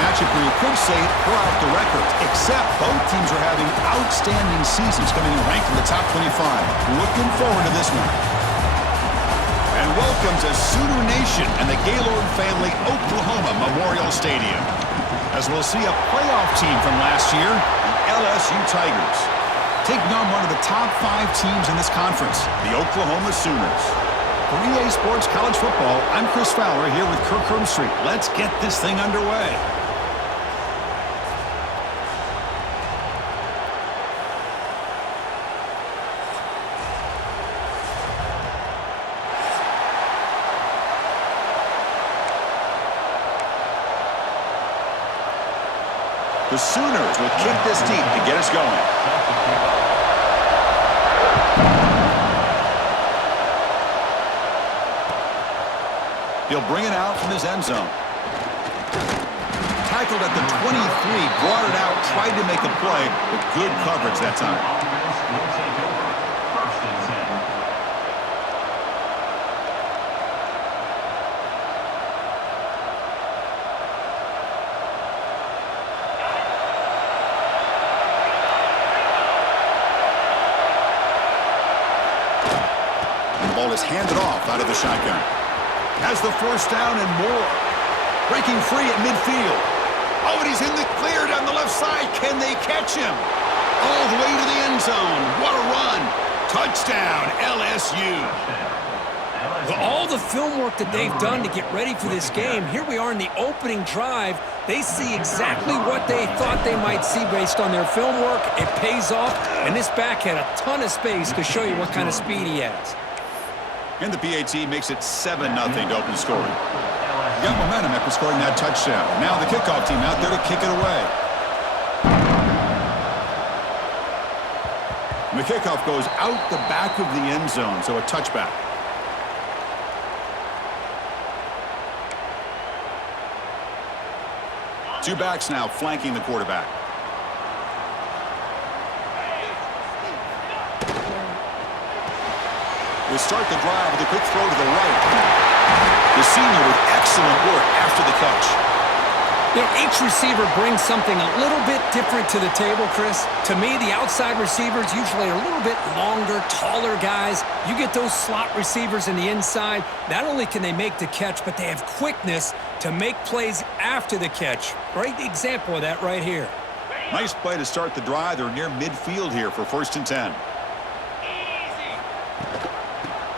matchup where you could say pull out the records, except both teams are having outstanding seasons, coming in ranked in the top 25. Looking forward to this one. And welcome to Sooner Nation and the Gaylord family Oklahoma Memorial Stadium, as we'll see a playoff team from last year, the LSU Tigers, taking on one of the top 5 teams in this conference, the Oklahoma Sooners. For EA Sports College Football, I'm Chris Fowler here with Kirk Herbstreit. Let's get this thing underway. The Sooners will kick this deep to get us going. He'll bring it out from his end zone. Tackled at the 23, brought it out, tried to make a play, but good coverage that time. And the ball is handed off out of the shotgun. Has the first down and more. Breaking free at midfield. Oh, and he's in the clear down the left side. Can they catch him? All the way to the end zone. What a run. Touchdown, LSU. Well, all the film work that they've done to get ready for this game, here we are in the opening drive. They see exactly what they thought they might see based on their film work. It pays off, and this back had a ton of space to show you what kind of speed he has. And the PAT makes it 7-0 to open scoring. Got momentum after scoring that touchdown. Now the kickoff team out there to kick it away. And the kickoff goes out the back of the end zone, so a touchback. Two backs now flanking the quarterback. We'll start the drive with a quick throw to the right. The senior with excellent work after the catch. You know, each receiver brings something a little bit different to the table, Chris. To me, the outside receivers usually are a little bit longer, taller guys. You get those slot receivers in the inside, not only can they make the catch, but they have quickness to make plays after the catch. Great example of that right here. Nice play to start the drive. They're near midfield here for 1st and 10.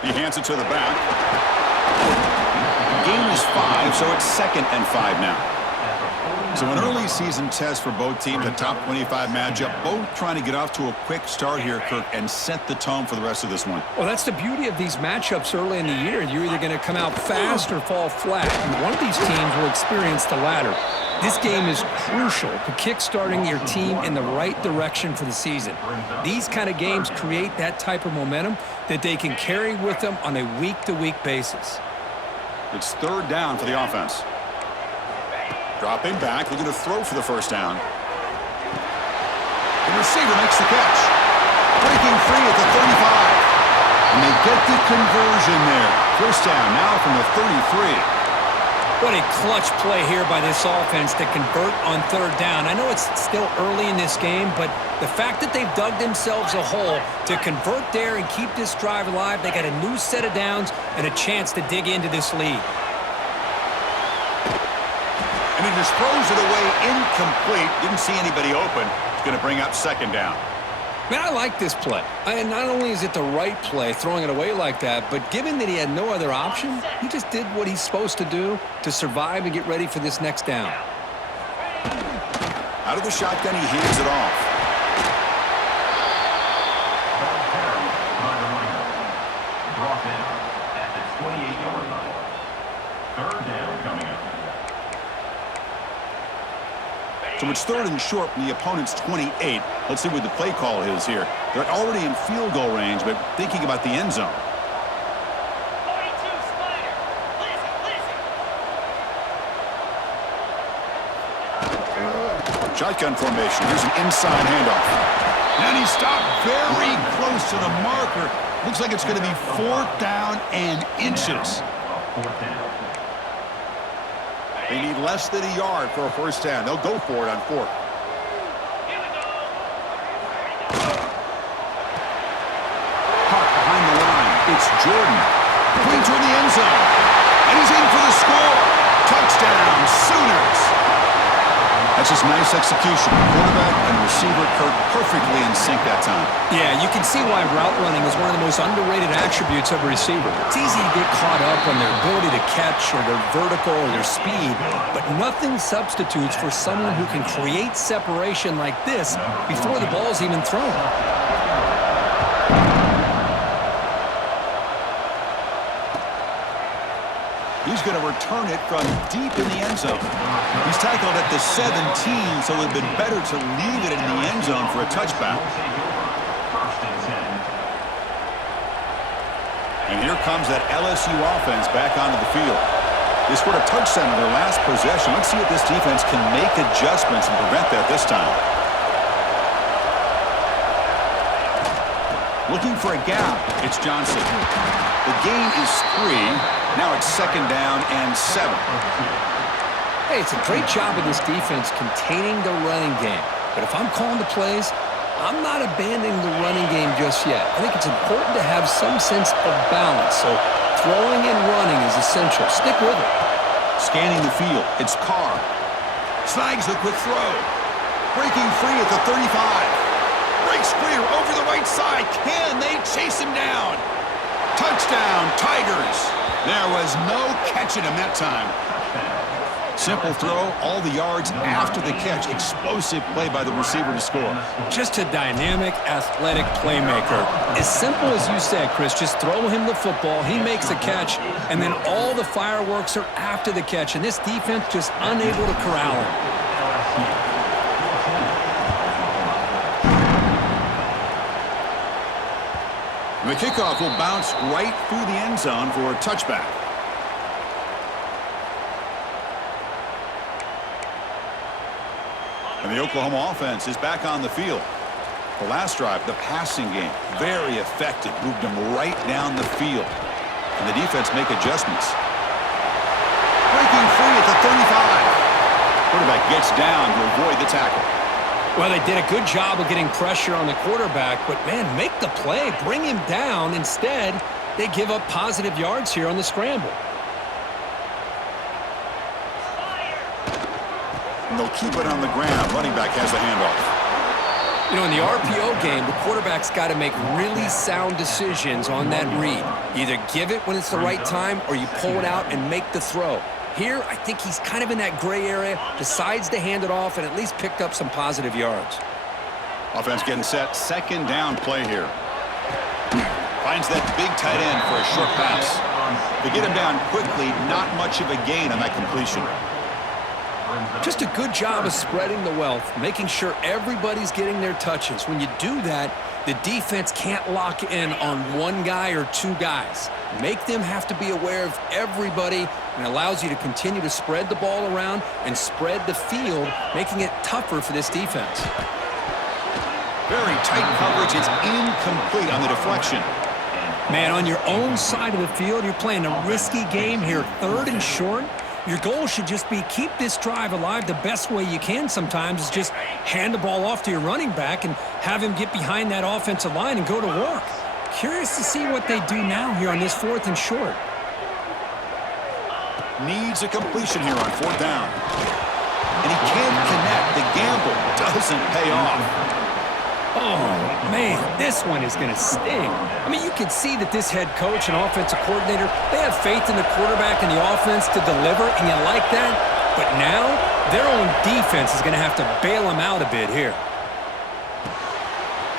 He hands it to the back. Game is 5, so it's 2nd and 5 now. So an early season test for both teams, a top 25 matchup, both trying to get off to a quick start here, Kirk, and set the tone for the rest of this one. Well, that's the beauty of these matchups early in the year. You're either going to come out fast or fall flat. And one of these teams will experience the latter. This game is crucial to kick-starting your team in the right direction for the season. These kind of games create that type of momentum that they can carry with them on a week-to-week basis. It's 3rd down for the offense. Dropping back, looking to throw for the first down. The receiver makes the catch. Breaking free at the 35. And they get the conversion there. First down now from the 33. What a clutch play here by this offense to convert on 3rd down. I know it's still early in this game, but the fact that they've dug themselves a hole to convert there and keep this drive alive, they got a new set of downs and a chance to dig into this lead. And he just throws it away incomplete. Didn't see anybody open. It's going to bring up 2nd down. Man, I like this play. And not only is it the right play, throwing it away like that, but given that he had no other option, he just did what he's supposed to do to survive and get ready for this next down. Out of the shotgun, he hands it off. Brought in at the 28-yard line. 3rd down coming up. So it's 3rd and short from the opponent's 28. Let's see what the play call is here. They're already in field goal range, but thinking about the end zone. Shotgun formation. Here's an inside handoff. And he stopped very close to the marker. Looks like it's going to be 4th down and inches. 4th down. They need less than a yard for a first down. They'll go for it on fourth. Caught behind the line. It's Jordan. Clean toward the end zone. And he's in for the score. Touchdown, Sooners. That's just nice execution. Quarterback and receiver perfectly in sync that time. Yeah, you can see why route running is one of the most underrated attributes of a receiver. It's easy to get caught up on their ability to catch or their vertical or their speed, but nothing substitutes for someone who can create separation like this before the ball's even thrown. He's going to return it from deep in the end zone. He's tackled at the 17, so it would have been better to leave it in the end zone for a touchback. And here comes that LSU offense back onto the field. They scored a touchdown in their last possession. Let's see if this defense can make adjustments and prevent that this time. Looking for a gap. It's Johnson. The gain is 3. Now it's second down and 7. Hey, it's a great job of this defense containing the running game. But if I'm calling the plays, I'm not abandoning the running game just yet. I think it's important to have some sense of balance. So throwing and running is essential. Stick with it. Scanning the field. It's Carr. Snags the quick throw. Breaking free at the 35. Breaks clear over the right side. Can they chase him down? Touchdown, Tigers. There was no catching him that time. Simple throw, all the yards after the catch. Explosive play by the receiver to score. Just a dynamic, athletic playmaker. As simple as you said, Chris, just throw him the football, he makes a catch, and then all the fireworks are after the catch, and this defense just unable to corral him. The kickoff will bounce right through the end zone for a touchback. And the Oklahoma offense is back on the field. The last drive, the passing game, very effective. Moved them right down the field. And the defense make adjustments. Breaking free at the 35. Quarterback gets down to avoid the tackle. Well, they did a good job of getting pressure on the quarterback, but, man, make the play. Bring him down. Instead, they give up positive yards here on the scramble. And they'll keep it on the ground. Running back has the handoff. You know, in the RPO game, the quarterback's got to make really sound decisions on that read. Either give it when it's the right time or you pull it out and make the throw. Here, I think he's kind of in that gray area, decides to hand it off, and at least picked up some positive yards. Offense getting set. Second down play here. Finds that big tight end for a short pass. They get him down quickly. Not much of a gain on that completion. Just a good job of spreading the wealth, making sure everybody's getting their touches. When you do that, the defense can't lock in on one guy or two guys. Make them have to be aware of everybody, and allows you to continue to spread the ball around and spread the field, making it tougher for this defense. Very tight coverage. It's incomplete on the deflection. Man, on your own side of the field, you're playing a risky game here, 3rd and short. Your goal should just be keep this drive alive the best way you can sometimes is just hand the ball off to your running back and have him get behind that offensive line and go to work. Curious to see what they do now here on this 4th and short. Needs a completion here on 4th down. And he can't connect. The gamble doesn't pay off. Oh, man, this one is going to sting. I mean, you can see that this head coach and offensive coordinator, they have faith in the quarterback and the offense to deliver, and you like that. But now, their own defense is going to have to bail them out a bit here.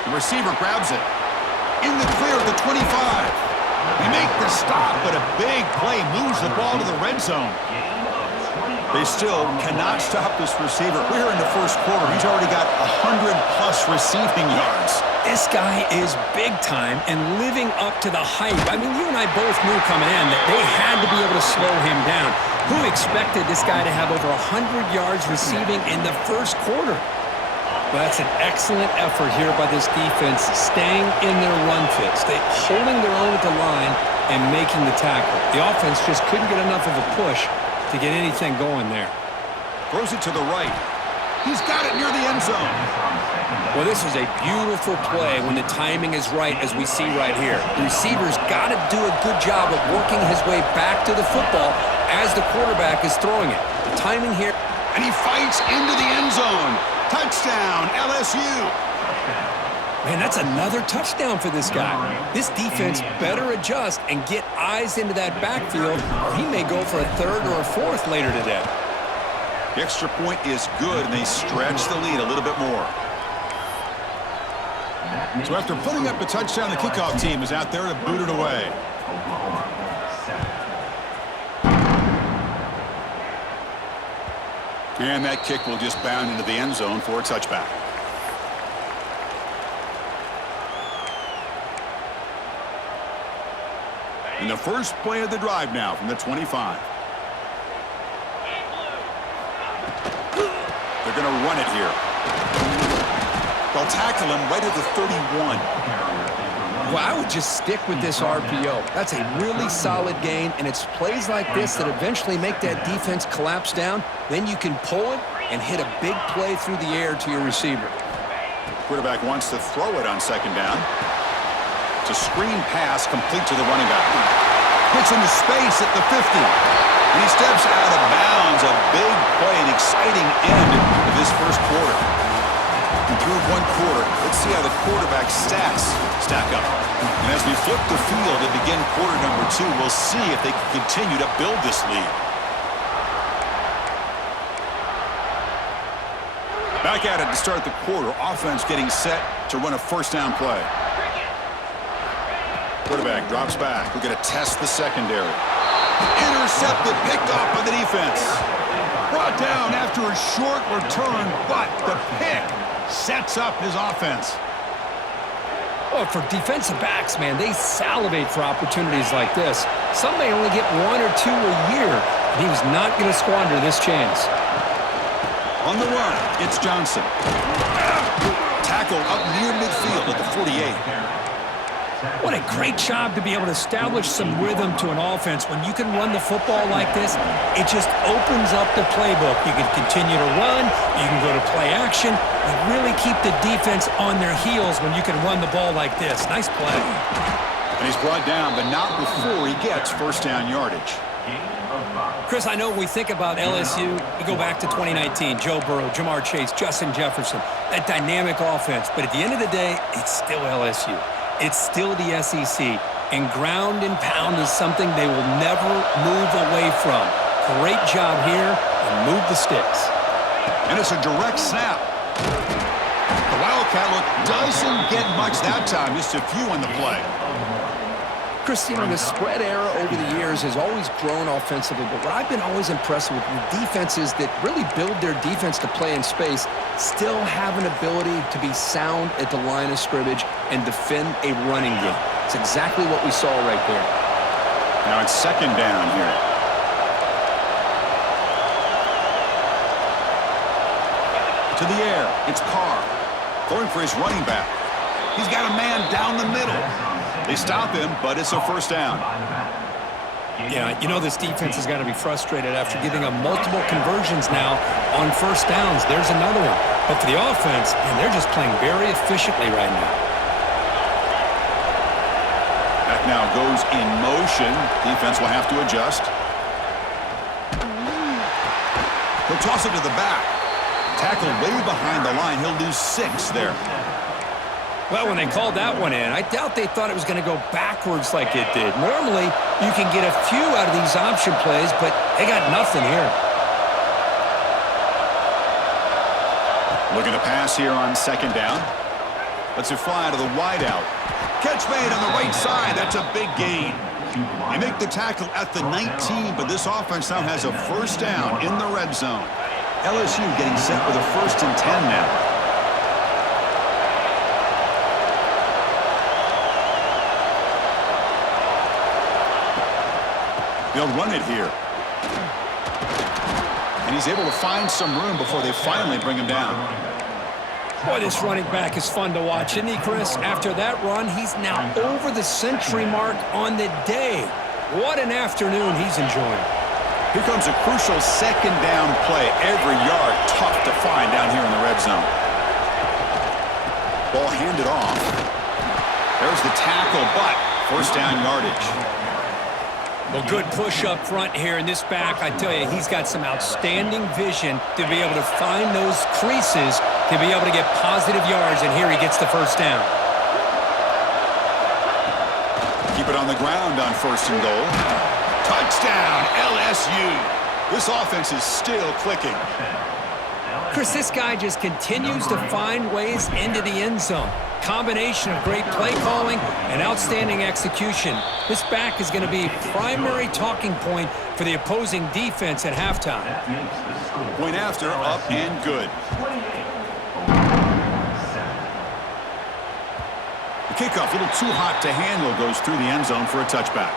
The receiver grabs it. In the clear at the 25. They make the stop, but a big play moves the ball to the red zone. They still cannot stop this receiver. We're in the first quarter. He's already got 100-plus receiving yards. This guy is big time and living up to the hype. I mean, you and I both knew coming in that they had to be able to slow him down. Who expected this guy to have over 100 yards receiving in the first quarter? Well, that's an excellent effort here by this defense, staying in their run fits. They holding their own at the line and making the tackle. The offense just couldn't get enough of a push to get anything going there. Throws it to the right. He's got it near the end zone. Well, this is a beautiful play when the timing is right, as we see right here. The receiver's got to do a good job of working his way back to the football as the quarterback is throwing it. The timing here. And he fights into the end zone. Touchdown, LSU. Man, that's another touchdown for this guy. This defense better adjust and get eyes into that backfield, or he may go for a third or a fourth later today. The extra point is good, and they stretch the lead a little bit more. So after putting up a touchdown, the kickoff team is out there to boot it away. And that kick will just bound into the end zone for a touchback. And the first play of the drive now from the 25. They're going to run it here. They'll tackle him right at the 31. Well, I would just stick with this RPO. That's a really solid gain, and it's plays like this that eventually make that defense collapse down. Then you can pull it and hit a big play through the air to your receiver. Quarterback wants to throw it on second down. It's a screen pass complete to the running back. Gets into space at the 50. And he steps out of bounds. A big play, an exciting end of this first quarter. And through one quarter, let's see how the quarterback stats stack up. And as we flip the field and begin quarter number 2, we'll see if they can continue to build this lead. Back at it to start the quarter. Offense getting set to run a first down play. Quarterback drops back. We're going to test the secondary. Intercepted, picked off by the defense. Brought down after a short return, but the pick sets up his offense. Well, for defensive backs, man, they salivate for opportunities like this. Some may only get 1 or 2 a year, and he was not going to squander this chance. On the run, it's Johnson. Tackle up near midfield at the 48. What a great job to be able to establish some rhythm to an offense. When you can run the football like this, it just opens up the playbook. You can continue to run, you can go to play action, and really keep the defense on their heels when you can run the ball like this. Nice play. And he's brought down, but not before he gets first down yardage. Chris, I know when we think about LSU, we go back to 2019, Joe Burrow, Jamar Chase, Justin Jefferson, that dynamic offense. But at the end of the day, it's still LSU. It's still the SEC, and ground and pound is something they will never move away from. Great job here, and move the sticks. And it's a direct snap. The Wildcat look doesn't get much that time, just a few on the play. Chris, you know, the spread era over the years has always grown offensively, but what I've been always impressed with defenses that really build their defense to play in space still have an ability to be sound at the line of scrimmage and defend a running game. It's exactly what we saw right there. Now it's second down here. To the air, it's Carr. Going for his running back. He's got a man down the middle. They stop him, but it's a first down. Yeah, you know this defense has got to be frustrated after giving up multiple conversions now on first downs. There's another one. But for the offense, and they're just playing very efficiently right now. That now goes in motion. Defense will have to adjust. He'll toss it to the back. Tackled way behind the line. He'll lose 6 there. Well, when they called that one in, I doubt they thought it was going to go backwards like it did. Normally, you can get a few out of these option plays, but they got nothing here. Looking to pass here on second down. Lets it fly to the wideout. Catch made on the right side. That's a big gain. They make the tackle at the 19, but this offense now has a first down in the red zone. LSU getting set with a 1st and 10 now. They'll run it here. And he's able to find some room before they finally bring him down. Boy, this running back is fun to watch, isn't he, Chris? After that run, he's now over the century mark on the day. What an afternoon he's enjoying. Here comes a crucial second down play. Every yard tough to find down here in the red zone. Ball handed off. There's the tackle, but first down yardage. Well, good push up front here in this back. I tell you, he's got some outstanding vision to be able to find those creases, to be able to get positive yards, and here he gets the first down. Keep it on the ground on first and goal. Touchdown, LSU. This offense is still clicking. Chris, this guy just continues to find ways into the end zone. Combination of great play calling and outstanding execution. This back is going to be primary talking point for the opposing defense at halftime. Point after, up and good. The kickoff, a little too hot to handle, goes through the end zone for a touchback.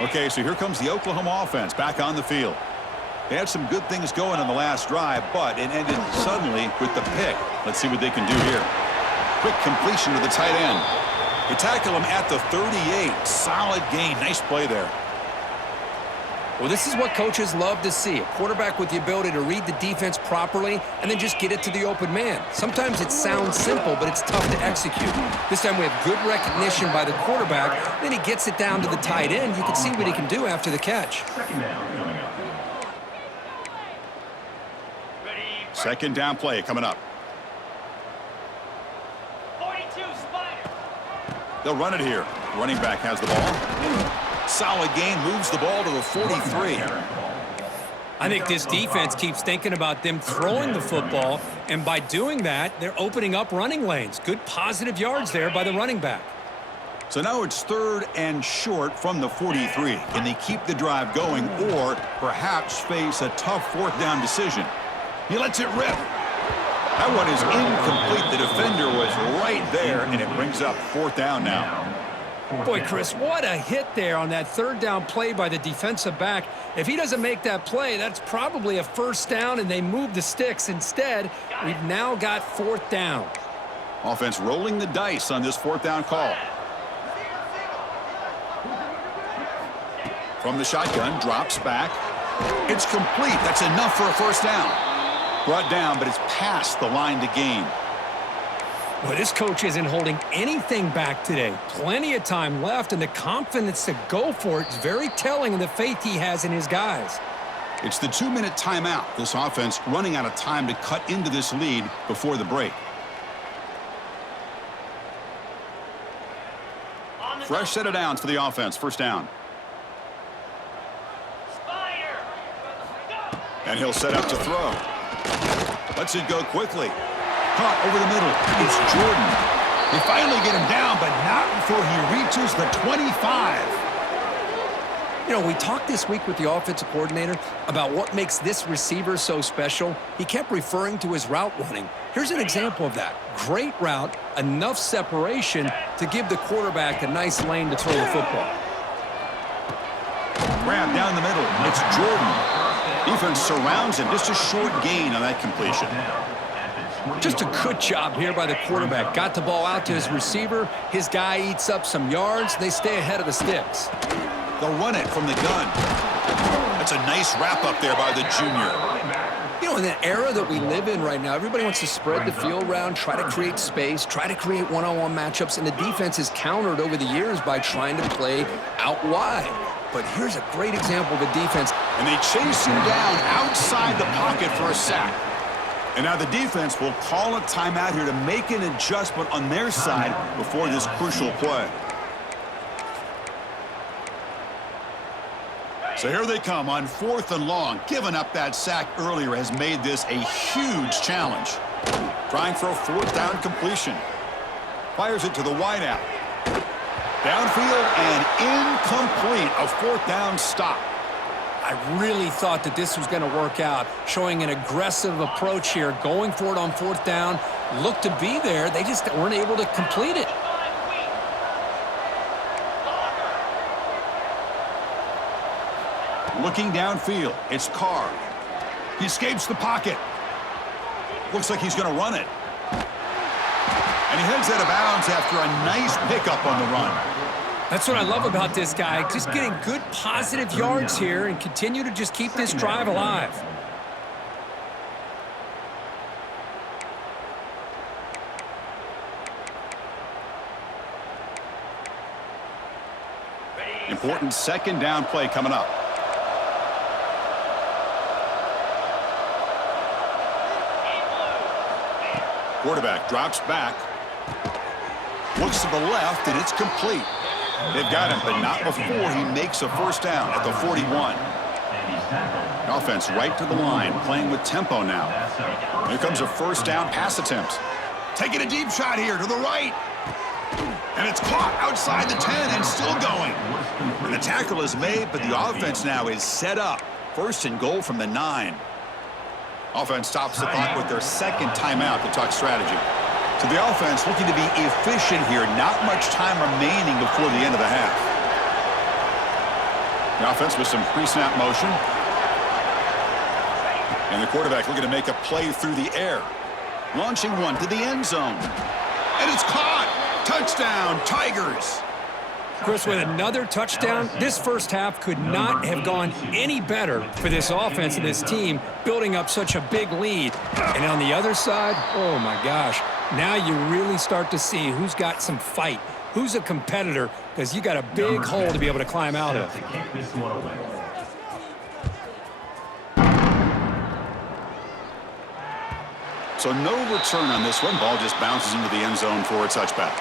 Okay, so here comes the Oklahoma offense back on the field. They had some good things going on the last drive, but it ended suddenly with the pick. Let's see what they can do here. Quick completion to the tight end. They tackle him at the 38. Solid gain. Nice play there. Well, this is what coaches love to see. A quarterback with the ability to read the defense properly and then just get it to the open man. Sometimes it sounds simple, but it's tough to execute. This time we have good recognition by the quarterback. Then he gets it down to the tight end. You can see what he can do after the catch. Second down play coming up. 42, Spider. They'll run it here. Running back has the ball. Solid gain, moves the ball to the 43. I think this defense keeps thinking about them throwing the football, and by doing that, they're opening up running lanes. Good positive yards there by the running back. So now it's third and short from the 43. Can they keep the drive going or perhaps face a tough fourth down decision? He lets it rip. That one is incomplete. The defender was right there, and it brings up fourth down now. Boy, Chris, what a hit there on that third down play by the defensive back. If he doesn't make that play, that's probably a first down, and they move the sticks. Instead, we've now got fourth down. Offense rolling the dice on this fourth down call. From the shotgun, drops back. It's complete. That's enough for a first down. Brought down, but it's past the line to gain. Well, this coach isn't holding anything back today. Plenty of time left, and the confidence to go for it is very telling of the faith he has in his guys. It's the 2-minute timeout. This offense running out of time to cut into this lead before the break. Fresh set of downs for the offense. First down. Spider. Go. And he'll set up to throw. Lets it go quickly. Caught over the middle. It's Jordan. They finally get him down, but not before he reaches the 25. You know, we talked this week with the offensive coordinator about what makes this receiver so special. He kept referring to his route running. Here's an example of that. Great route, enough separation to give the quarterback a nice lane to throw the football. Grab down the middle. It's Jordan. Defense surrounds him. Just a short gain on that completion. Just a good job here by the quarterback. Got the ball out to his receiver. His guy eats up some yards. They stay ahead of the sticks. They'll run it from the gun. That's a nice wrap up there by the junior. You know, in the era that we live in right now, everybody wants to spread the field around, try to create space, try to create one-on-one matchups, and the defense is countered over the years by trying to play out wide. But here's a great example of a defense. And they chase him down outside the pocket for a sack. And now the defense will call a timeout here to make an adjustment on their side before this crucial play. So here they come on 4th and long. Giving up that sack earlier has made this a huge challenge. Trying for a fourth down completion. Fires it to the wideout. Downfield and incomplete. A fourth down stop. I really thought that this was going to work out, showing an aggressive approach here, going for it on fourth down. Looked to be there. They just weren't able to complete it. Looking downfield, it's Carr. He escapes the pocket. Looks like he's going to run it. And he heads out of bounds after a nice pickup on the run. That's what I love about this guy. Just getting good positive yards here and continue to just keep this drive alive. Important second down play coming up. Quarterback drops back. Looks to the left, and it's complete. They've got him, but not before he makes a first down at the 41. The offense right to the line, playing with tempo now. Here comes a first down pass attempt. Taking a deep shot here to the right. And it's caught outside the 10 and still going. And the tackle is made, but the offense now is set up. First and goal from the 9. Offense stops the clock with their second timeout to talk strategy. So the offense looking to be efficient here. Not much time remaining before the end of the half. The offense with some pre-snap motion. And the quarterback looking to make a play through the air. Launching one to the end zone. And it's caught. Touchdown, Tigers. Chris, with another touchdown, this first half could not have gone any better for this offense and this team, building up such a big lead. And on the other side, oh my gosh, now you really start to see who's got some fight, who's a competitor, because you got a big hole to be able to climb out of. So no return on this one. Ball just bounces into the end zone for a touchback.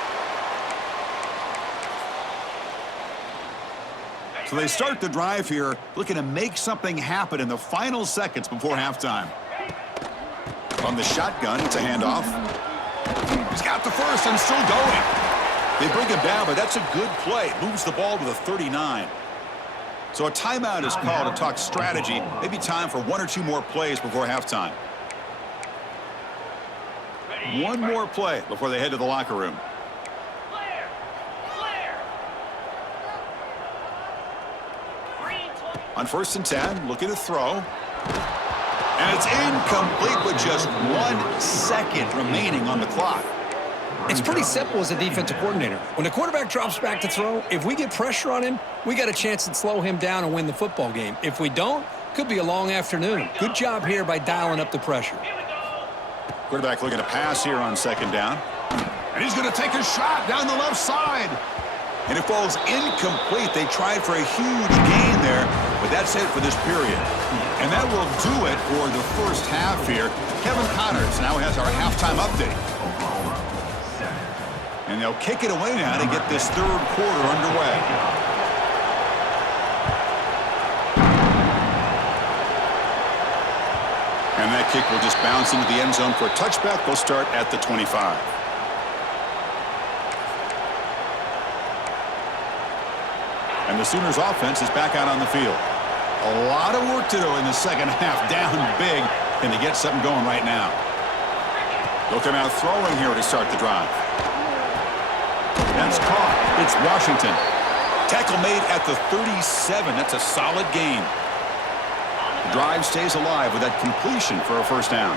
So they start the drive here, looking to make something happen in the final seconds before halftime. On the shotgun, it's a handoff. He's got the first and still going. They bring him down, but that's a good play. Moves the ball to the 39. So a timeout is called to talk strategy. Maybe time for one or two more plays before halftime. One more play before they head to the locker room. On 1st and 10, looking to throw. And it's incomplete with just 1 second remaining on the clock. It's pretty simple as a defensive coordinator. When the quarterback drops back to throw, if we get pressure on him, we got a chance to slow him down and win the football game. If we don't, could be a long afternoon. Good job here by dialing up the pressure. Quarterback looking to pass here on 2nd down. And he's going to take a shot down the left side. And it falls incomplete. They tried for a huge gain there, but that's it for this period. And that will do it for the first half here. Kevin Connors now has our halftime update. And they'll kick it away now to get this 3rd quarter underway. And that kick will just bounce into the end zone for a touchback. They'll start at the 25. And the Sooners offense is back out on the field. A lot of work to do in the second half. Down big. Can they get something going right now? They'll come out throwing here to start the drive. That's caught. It's Washington. Tackle made at the 37. That's a solid gain. The drive stays alive with that completion for a first down.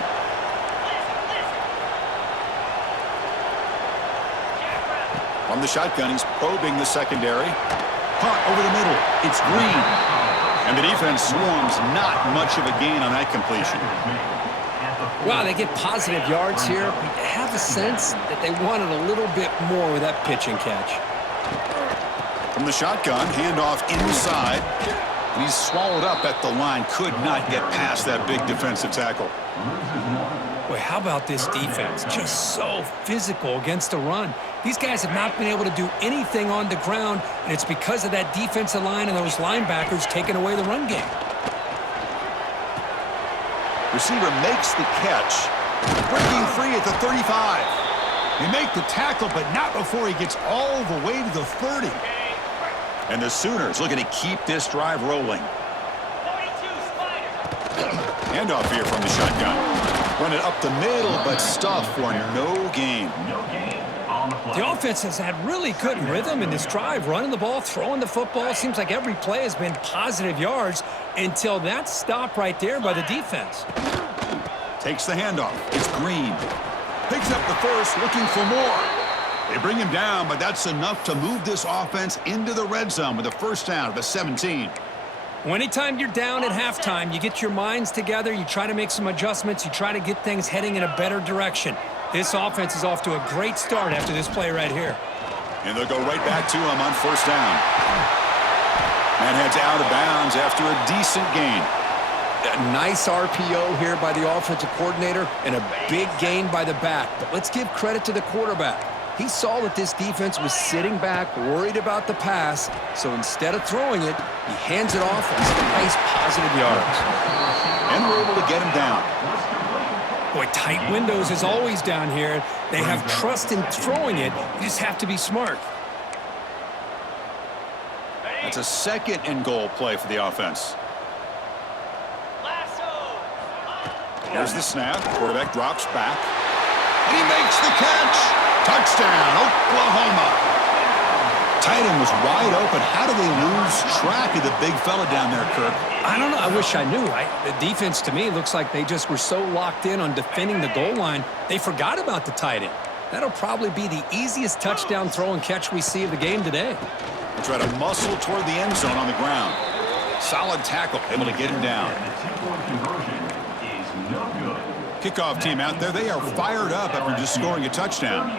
From the shotgun, he's probing the secondary. Caught over the middle. It's Green. And the defense swarms. Not much of a gain on that completion. Wow, they get positive yards here. But you have a sense that they wanted a little bit more with that pitch and catch. From the shotgun, handoff inside. And he's swallowed up at the line. Could not get past that big defensive tackle. Boy, how about this defense? Just so physical against the run. These guys have not been able to do anything on the ground, and it's because of that defensive line and those linebackers taking away the run game. Receiver makes the catch. Breaking free at the 35. They make the tackle, but not before he gets all the way to the 30. And the Sooners looking to keep this drive rolling. Handoff here from the shotgun. Run it up the middle, but stuffed for no gain. The offense has had really good rhythm in this drive, running the ball, throwing the football. Seems like every play has been positive yards until that stop right there by the defense. Takes the handoff. It's Green. Picks up the first, looking for more. They bring him down, but that's enough to move this offense into the red zone with a first down of the 17. Well, anytime you're down at halftime, you get your minds together, you try to make some adjustments, you try to get things heading in a better direction. This offense is off to a great start after this play right here. And they'll go right back to him on first down. And heads out of bounds after a decent gain. A nice RPO here by the offensive coordinator and a big gain by the back. But let's give credit to the quarterback. He saw that this defense was sitting back, worried about the pass, so instead of throwing it, he hands it off and some nice positive yards. And we're able to get him down. Boy, tight windows is always down here. They have trust in throwing it. You just have to be smart. That's a second and goal play for the offense. Here's the snap. Quarterback drops back. And he makes the catch. Touchdown, Oklahoma. Tight end was wide open. How do they lose track of the big fella down there, Kirk? I don't know. I wish I knew. The defense, to me, looks like they just were so locked in on defending the goal line, they forgot about the tight end. That'll probably be the easiest touchdown throw and catch we see of the game today. They try to muscle toward the end zone on the ground. Solid tackle, able to get him down. Kickoff team out there, they are fired up after just scoring a touchdown.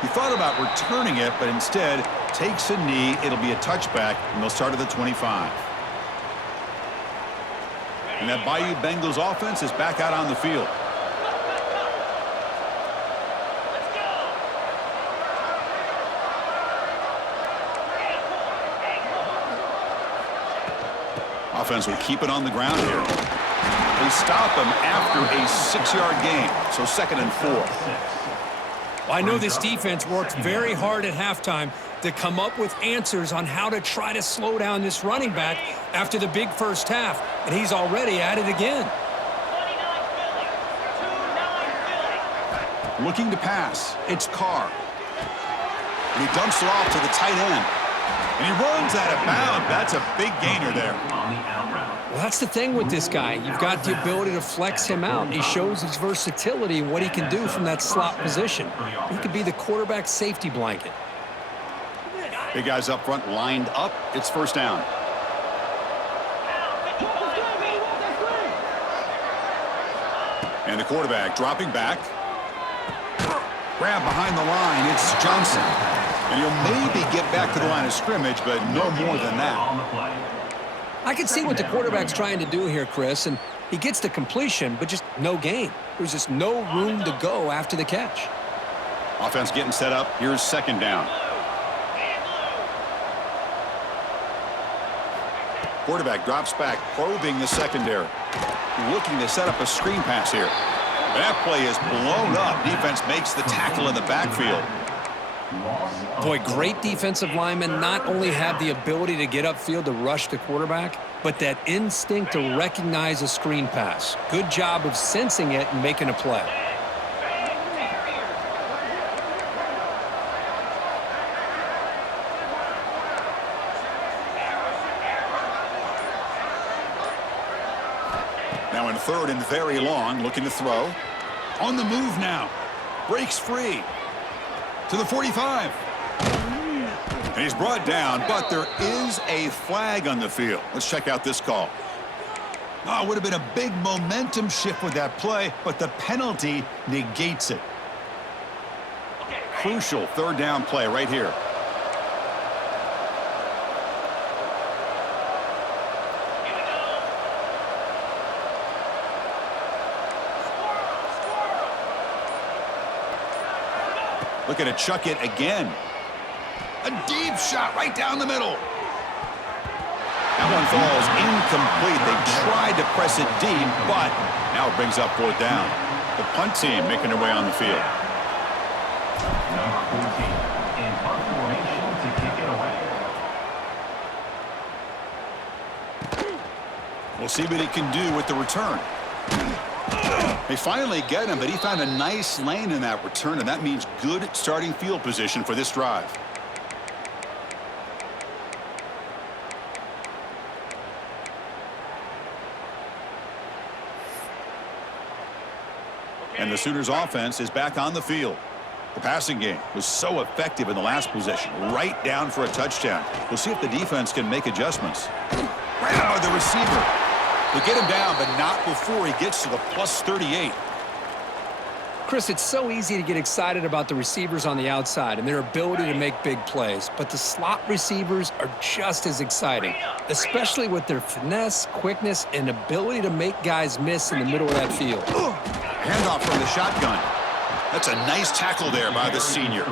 He thought about returning it, but instead takes a knee. It'll be a touchback, and they'll start at the 25. And that Bayou Bengals offense is back out on the field. Offense will keep it on the ground here. They stop him after a 6-yard gain, so 2nd and 4. Well, I know this defense worked very hard at halftime to come up with answers on how to try to slow down this running back after the big first half, and he's already at it again. Looking to pass, it's Carr. And he dumps it off to the tight end. And he runs out of bounds. That's a big gainer there. Well, that's the thing with this guy. You've got the ability to flex him out. He shows his versatility and what he can do from that slot position. He could be the quarterback safety blanket. Big guys up front lined up. It's first down. And the quarterback dropping back. Grab behind the line. It's Johnson. And he'll maybe get back to the line of scrimmage, but no more than that. I can see what the quarterback's trying to do here, Chris, and he gets the completion, but just no gain. There's just no room to go after the catch. Offense getting set up. Here's 2nd down. Quarterback drops back, probing the secondary. Looking to set up a screen pass here. That play is blown up. Defense makes the tackle in the backfield. Boy, great defensive linemen not only have the ability to get upfield to rush the quarterback, but that instinct to recognize a screen pass. Good job of sensing it and making a play. Now in 3rd and very long, looking to throw. On the move now. Breaks free. To the 45. And he's brought down, but there is a flag on the field. Let's check out this call. Oh, it would have been a big momentum shift with that play, but the penalty negates it. Crucial 3rd down play right here. Looking to chuck it again. A deep shot right down the middle. That one falls incomplete. They tried to press it deep, but now it brings up 4th down. The punt team making their way on the field. Number 14 in punt formation to kick it away. We'll see what he can do with the return. They finally get him, but he found a nice lane in that return, and that means good starting field position for this drive. the Sooners offense is back on the field. The passing game was so effective in the last possession, right down for a touchdown. We'll see if the defense can make adjustments. Grabbed by the receiver. They get him down, but not before he gets to the plus 38. Chris, it's so easy to get excited about the receivers on the outside and their ability to make big plays, but the slot receivers are just as exciting, especially with their finesse, quickness, and ability to make guys miss in the middle of that field. Handoff from the shotgun. That's a nice tackle there by the senior.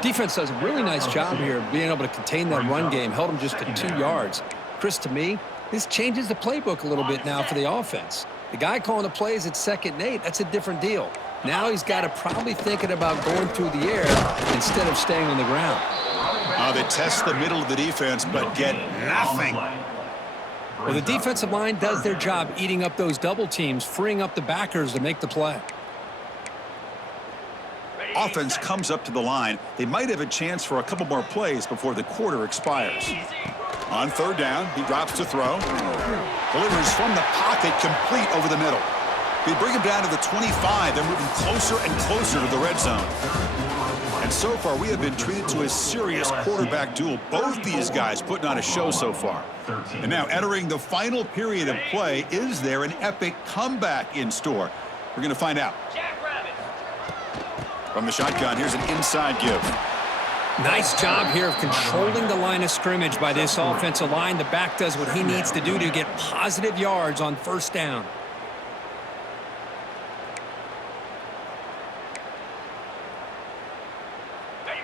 Defense does a really nice job here of being able to contain that run game, held them just to 2 yards. Chris, to me, this changes the playbook a little bit now for the offense. The guy calling the plays at 2nd and 8, that's a different deal. Now he's got to probably thinking about going through the air instead of staying on the ground. They test the middle of the defense, but get nothing. Well, the defensive line does their job eating up those double teams, freeing up the backers to make the play. Offense comes up to the line. They might have a chance for a couple more plays before the quarter expires. On 3rd down, he drops to throw. Delivers from the pocket, complete over the middle. They bring him down to the 25. They're moving closer and closer to the red zone. And so far, we have been treated to a serious quarterback duel. Both these guys putting on a show so far. And now entering the final period of play, is there an epic comeback in store? We're going to find out. From the shotgun, here's an inside give. Nice job here of controlling the line of scrimmage by this offensive line. The back does what he needs to do to get positive yards on 1st down.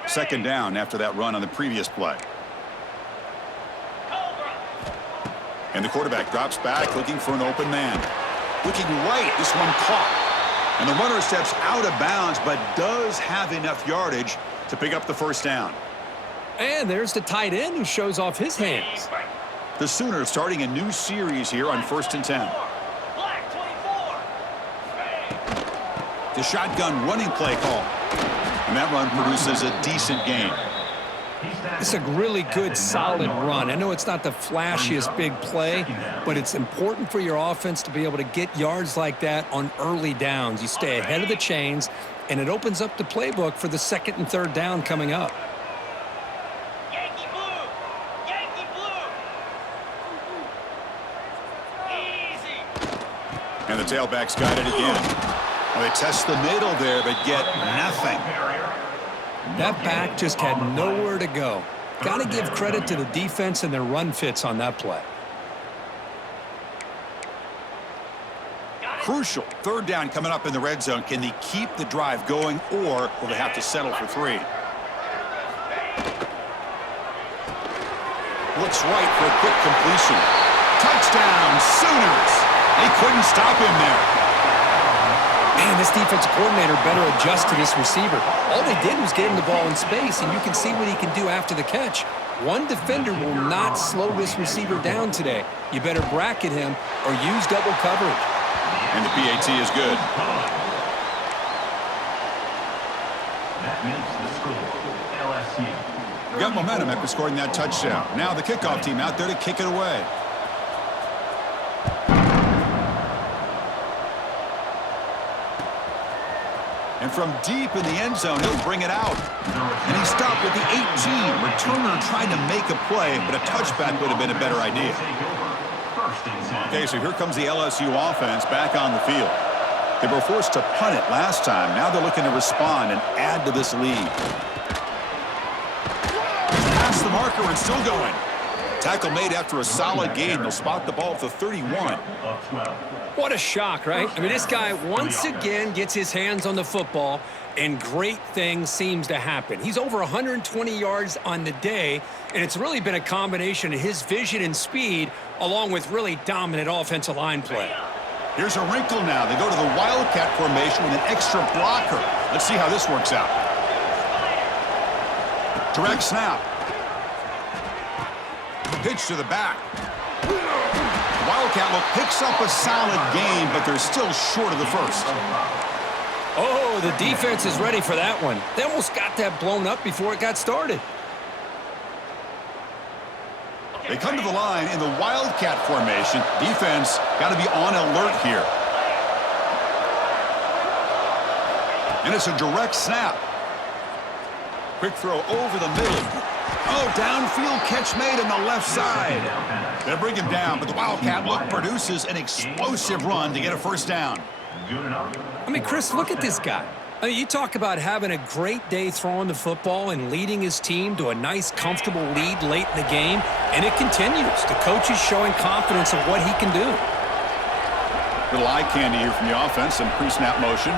Second down after that run on the previous play. And the quarterback drops back, looking for an open man. Looking right, this one caught. And the runner steps out of bounds, but does have enough yardage to pick up the 1st down. And there's the tight end who shows off his hands. The Sooners starting a new series here on 1st and 10. The shotgun running play call. And that run produces a decent gain. It's a really good, solid run. I know it's not the flashiest big play, but it's important for your offense to be able to get yards like that on early downs. You stay ahead of the chains, and it opens up the playbook for the 2nd and 3rd down coming up. Yankee blue! Yankee blue! Easy! And the tailback's got it again. Well, they test the middle there, but get nothing. That back just had nowhere to go. Got to give credit to the defense and their run fits on that play. Crucial 3rd down coming up in the red zone. Can they keep the drive going, or will they have to settle for 3? Looks right for a quick completion. Touchdown, Sooners! They couldn't stop him there. Man, this defensive coordinator better adjust to this receiver. All they did was get him the ball in space, and you can see what he can do after the catch. One defender will not slow this receiver down today. You better bracket him or use double coverage. And the PAT is good. That makes the score LSU. Got momentum after scoring that touchdown. Now the kickoff team out there to kick it away. And from deep in the end zone, he'll bring it out. And he stopped at the 18. Returner trying to make a play, but a touchback would have been a better idea. Okay, so here comes the LSU offense back on the field. They were forced to punt it last time. Now they're looking to respond and add to this lead. Past the marker and still going. Tackle made after a solid gain. They'll spot the ball at the 31. What a shock, right? I mean, this guy once again gets his hands on the football, and great things seems to happen. He's over 120 yards on the day, and it's really been a combination of his vision and speed along with really dominant offensive line play. Here's a wrinkle now. They go to the Wildcat formation with an extra blocker. Let's see how this works out. Direct snap. Pitch to the back. Wildcat look picks up a solid gain, but they're still short of the 1st. Oh, the defense is ready for that one. They almost got that blown up before it got started. They come to the line in the Wildcat formation. Defense got to be on alert here. And it's a direct snap. Quick throw over the middle. Oh, downfield catch made on the left side. They'll bring him down, but the Wildcat look produces an explosive run to get a first down. I mean, Chris, look at this guy. I mean, you talk about having a great day throwing the football and leading his team to a nice, comfortable lead late in the game, and it continues. The coach is showing confidence of what he can do. Little eye candy here from the offense and pre-snap motion.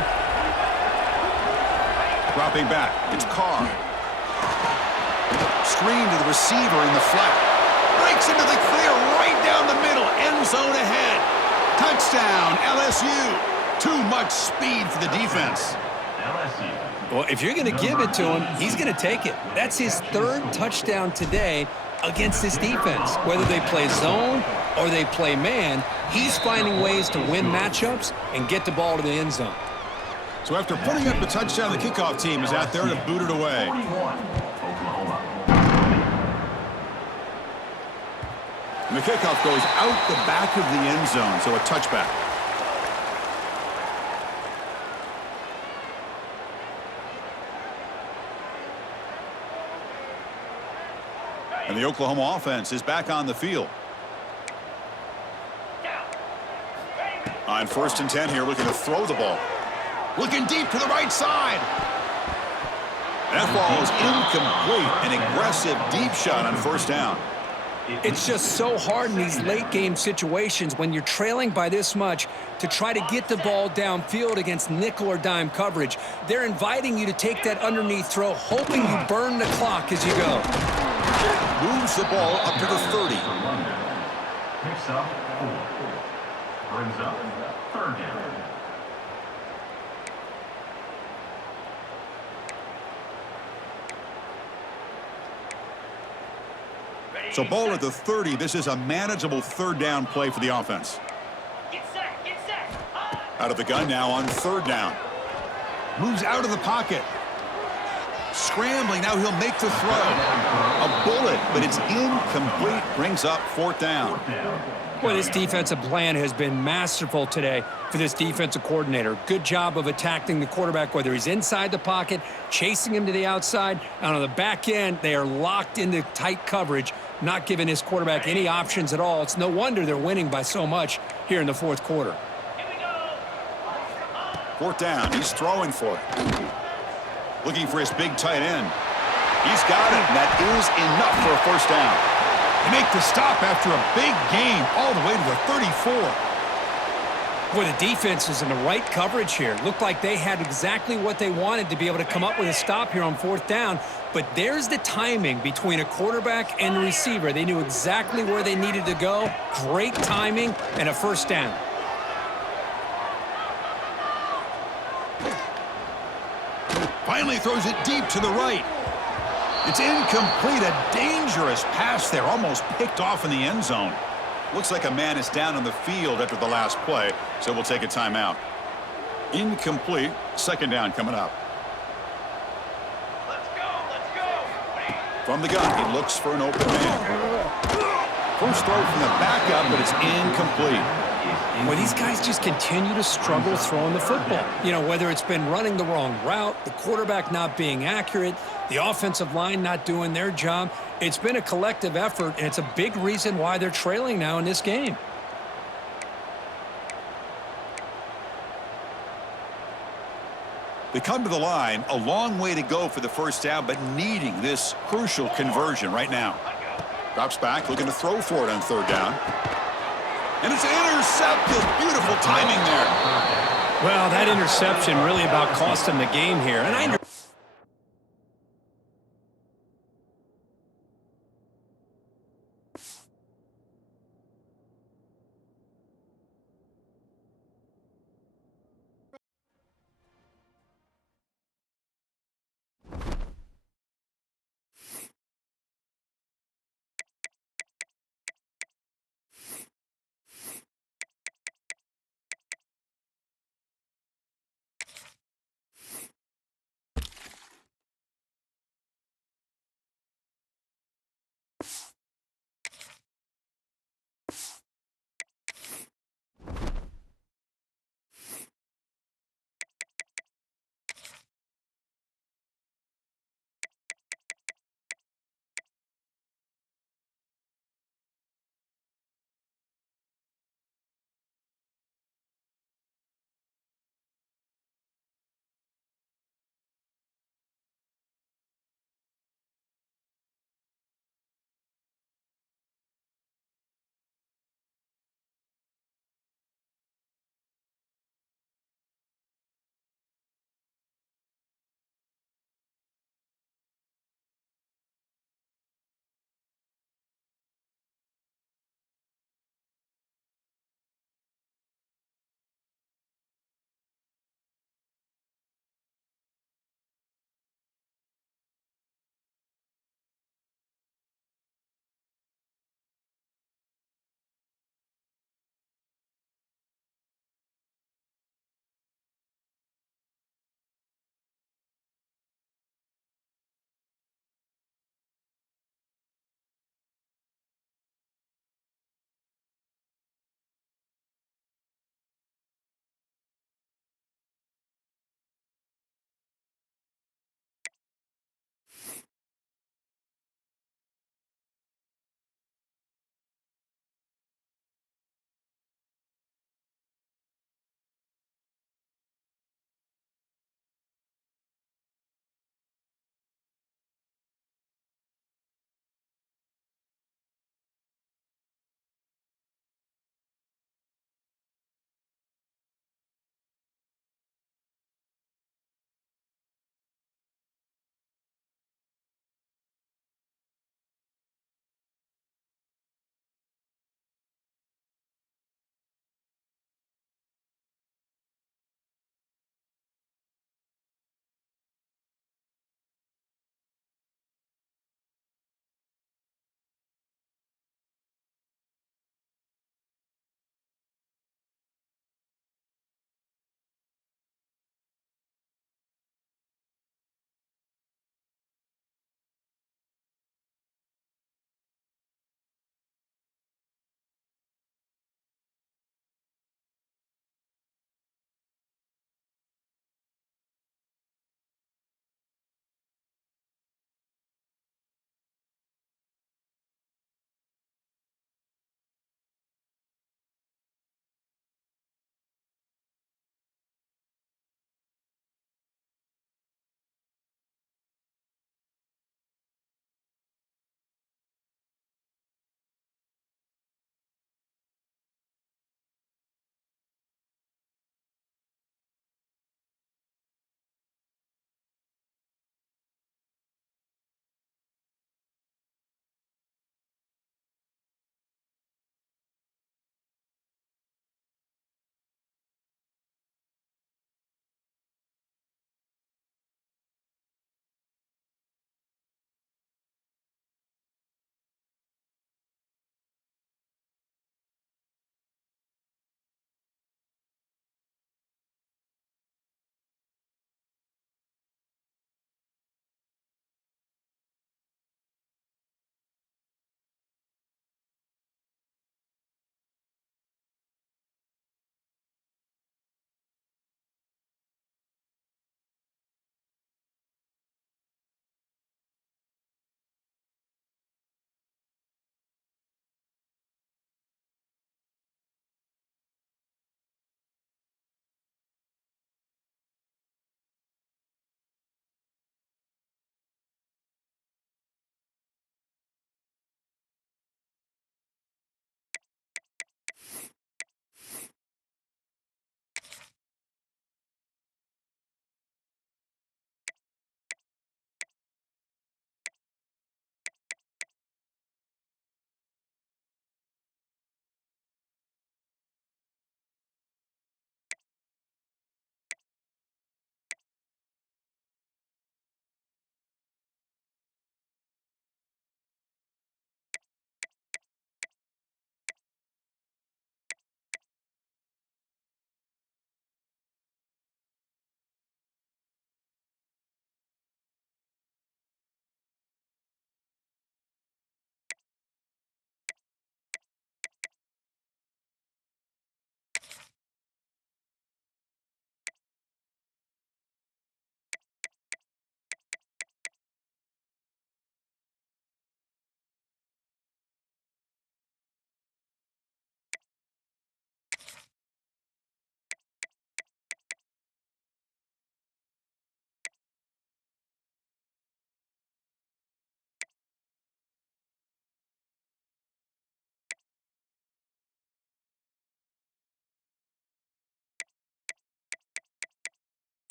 Dropping back, it's Carr. Screen to the receiver in the flat. Breaks into the clear right down the middle. End zone ahead. Touchdown, LSU. Too much speed for the defense. Well, if you're going to give it to him, he's going to take it. That's his third touchdown today against this defense. Whether they play zone or they play man, he's finding ways to win matchups and get the ball to the end zone. So after putting up the touchdown, the kickoff team is out there to boot it away. And the kickoff goes out the back of the end zone, so a touchback. And the Oklahoma offense is back on the field. On 1st and 10 here, looking to throw the ball. Looking deep to the right side. That ball is incomplete. An aggressive deep shot on 1st down. It's just so hard in these late-game situations when you're trailing by this much to try to get the ball downfield against nickel or dime coverage. They're inviting you to take that underneath throw, hoping you burn the clock as you go. Moves the ball up to the 30. Picks up 4. Brings up 3rd down. So ball at the 30. This is a manageable 3rd down play for the offense. Get set, get set. Out of the gun now on 3rd down. Moves out of the pocket. Scrambling, now he'll make the throw. A bullet, but it's incomplete. Brings up 4th down. Boy, this defensive plan has been masterful today for this defensive coordinator. Good job of attacking the quarterback, whether he's inside the pocket, chasing him to the outside, and on the back end, they are locked into tight coverage, not giving his quarterback any options at all. It's no wonder they're winning by so much here in the 4th quarter. Here we go. 4th down, he's throwing for it. Looking for his big tight end. He's got it, and that is enough for a 1st down. They make the stop after a big gain all the way to the 34. Boy, the defense is in the right coverage here. Looked like they had exactly what they wanted to be able to come up with a stop here on 4th down. But there's the timing between a quarterback and the receiver. They knew exactly where they needed to go. Great timing and a 1st down. Finally throws it deep to the right. It's incomplete. A dangerous pass there. Almost picked off in the end zone. Looks like a man is down on the field after the last play, so we'll take a timeout. Incomplete. 2nd down coming up. Let's go, let's go. From the gun, he looks for an open man. First throw from the backup, but it's incomplete. Well, these guys just continue to struggle throwing the football. You know, whether it's been running the wrong route, the quarterback not being accurate, the offensive line not doing their job. It's been a collective effort, and it's a big reason why they're trailing now in this game. They come to the line, a long way to go for the 1st down, but needing this crucial conversion right now. Drops back, looking to throw for it on 3rd down. And it's intercepted. Beautiful timing there. Well, that interception really about cost them the game here. And I